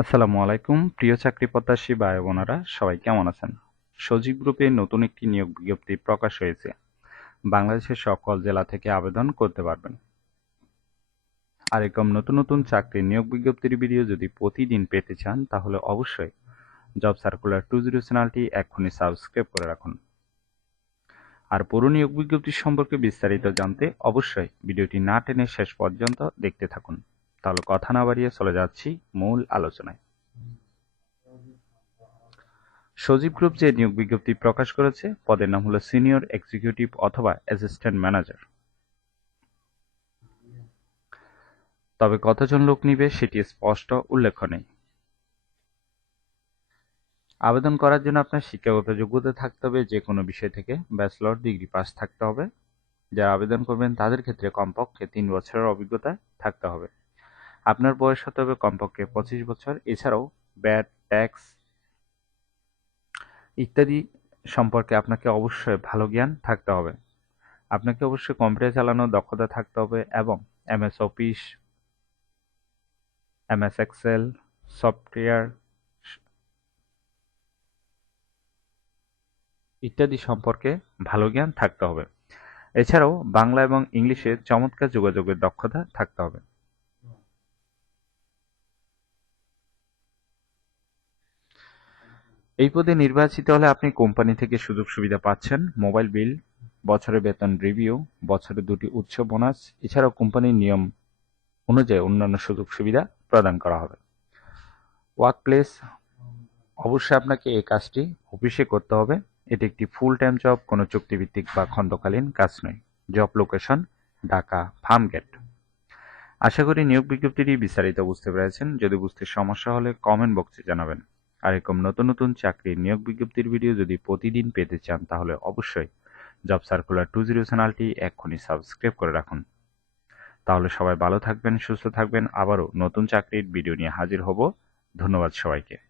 আসসালামু আলাইকুম, প্রিয় চাকরি প্রত্যাশী ভাই বোনেরা সবাই কেমন আছেন? সজীব গ্রুপে নতুন একটি নিয়োগ বিজ্ঞপ্তি প্রকাশ হয়েছে। বাংলাদেশের সকল জেলা থেকে আবেদন করতে পারবেন। আর এরকম নতুন নতুন চাকরির নিয়োগ বিজ্ঞপ্তির ভিডিও যদি প্রতিদিন পেতে চান, তাহলে অবশ্যই জব সার্কুলার টু জিরো চ্যানেলটি এক্ষুনি সাবস্ক্রাইব করে রাখুন। আর পুরো নিয়োগ বিজ্ঞপ্তি সম্পর্কে বিস্তারিত জানতে অবশ্যই ভিডিওটি না টেনে শেষ পর্যন্ত দেখতে থাকুন। তাহলে কথা না বাড়িয়ে চলে যাচ্ছি মূল আলোচনায়। সজীব গ্রুপ যে নিয়োগ বিজ্ঞপ্তি প্রকাশ করেছে, পদের নাম হলো সিনিয়র এক্সিকিউটিভ অথবা অ্যাসিস্ট্যান্ট ম্যানেজার। তবে কতজন লোক নিবে সেটি স্পষ্ট উল্লেখ নেই। আবেদন করার জন্য আপনার শিক্ষাগত যোগ্যতা থাকতে হবে যে কোনো বিষয় থেকে। ব্যাচেলর, ডিগ্রি পাস থাকতে হবে। যারা আবেদন করবেন তাদের ক্ষেত্রে কমপক্ষে তিন বছরের অভিজ্ঞতা থাকতে হবে। আপনার বয়স হতে হবে কমপক্ষে পঁচিশ বছর। এছাড়াও ব্যাট, ট্যাক্স ইত্যাদি সম্পর্কে আপনাকে অবশ্যই ভালো জ্ঞান থাকতে হবে। আপনাকে অবশ্যই কম্পিউটার চালানোর দক্ষতা থাকতে হবে এবং MS office, MS excel, software ইত্যাদি সম্পর্কে ভালো জ্ঞান থাকতে হবে। এছাড়াও বাংলা এবং ইংলিশে চমৎকার যোগাযোগের দক্ষতা থাকতে হবে। এই পদে নির্বাচিত হলে আপনি কোম্পানি থেকে সুযোগ সুবিধা পাচ্ছেন। মোবাইল বিল বছরের বেতন রিভিউ বছরে দুটি উচ্চ বোনাস এছাড়াও কোম্পানির নিয়ম অনুযায়ী অন্যান্য সুযোগ সুবিধা প্রদান করা হবে। ওয়ার্ক প্লেস অবশ্যই আপনাকে এই কাজটি অফিসে করতে হবে। এটি একটি ফুল টাইম জব কোনো চুক্তিভিত্তিক বা খণ্ডকালীন কাজ নয়। জব লোকেশন ঢাকা ফার্মগেট আশা করি নিয়োগ বিজ্ঞপ্তিটি বিস্তারিত বুঝতে পেরেছেন। যদি বুঝতে সমস্যা হলে কমেন্ট বক্সে জানাবেন। আর এরকম নতুন নতুন চাকরির নিয়োগ বিজ্ঞপ্তির ভিডিও যদি প্রতিদিন পেতে চান, তাহলে অবশ্যই জব সার্কুলার টু জিরো চ্যানেলটি এক্ষুনি সাবস্ক্রাইব করে রাখুন। তাহলে সবাই ভালো থাকবেন, সুস্থ থাকবেন, আবারও নতুন চাকরির ভিডিও নিয়ে হাজির হব। ধন্যবাদ সবাইকে।